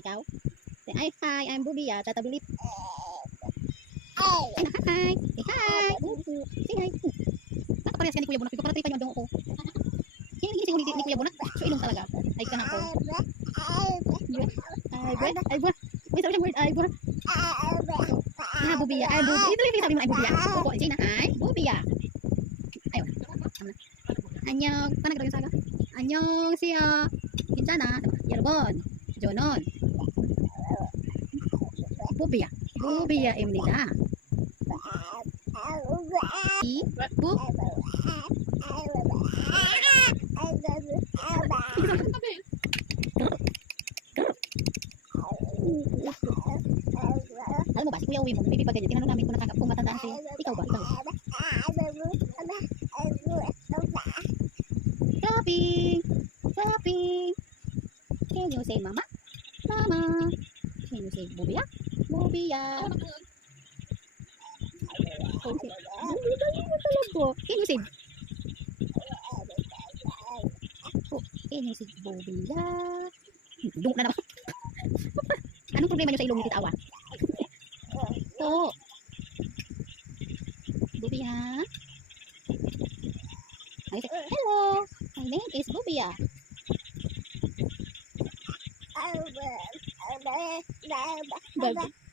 ikaw. Say, ay, hi, I'm Bubia, Tata Bilip. Ay, na, hi. Say, hi. Say, hi. Baka parehas ka ni Kuya Bonat. Ikaw parang yung adong ko. Hindi siguro ni Kuya Bonat. So, ilong talaga. Ay, kanako. Ay, Bua. Ay, Bua. May sabi siyang word, ay, Bua. Ah, Bubia. Ay, Bubia. Ito yung sabi mo, ay, Bubia. Opo, say na, ay, Bubia. Ayun. Anyong, paano gawin saga? Anyong siya. Kinsana, 여러분, 저는 부비야입니다. 이 부. Alam mo ba, si Kuya Uwi mo, may pipag ganyan. Tinanong namin kung matandaan siya. Ikaw ba? Ikaw. Shopping! Shopping! Can you say mama? Mama! Can you say Bubia? Bubia! Can you say Can you say Bubia? Dunk na naman. Anong problema nyo sa ilong ni Tita Awa? Ito. Bubia. Hello. My name is Bubia.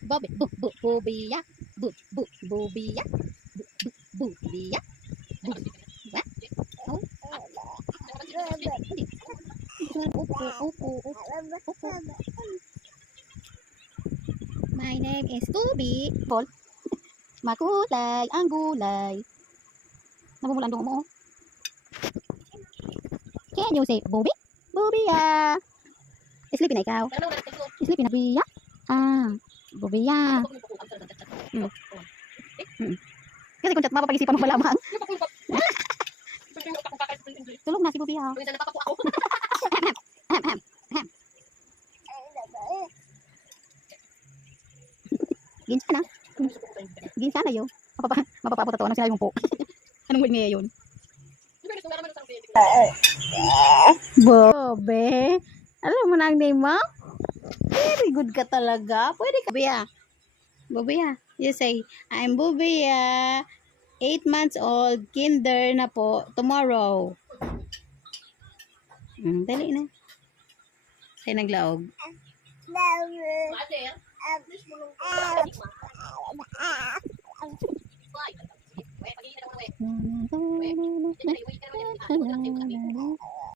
Bubia. Bubia. Bubia. Upo. My name is Ubi. Paul. Makulay ang gulay. Namumulan doon mo. Can you say Bubi? Bubia. Sleepy na ikaw. Sleepy na Bubia. Ah, Bubia. Kasi kung mapapag-isipan mo pa lamang. Tulog na si Bubia. Ginsana. Ginsana yun. Mapapabot ito. Anong sinabi mo po? Anong word ngayon yun? Bobe. Alam mo na ang name mo? Very good ka talaga. Pwede ka. Bubia. Bubia. You say, I'm Bubia. 8 months old. Kinder na po. Tomorrow. Dali na. Say naglaog.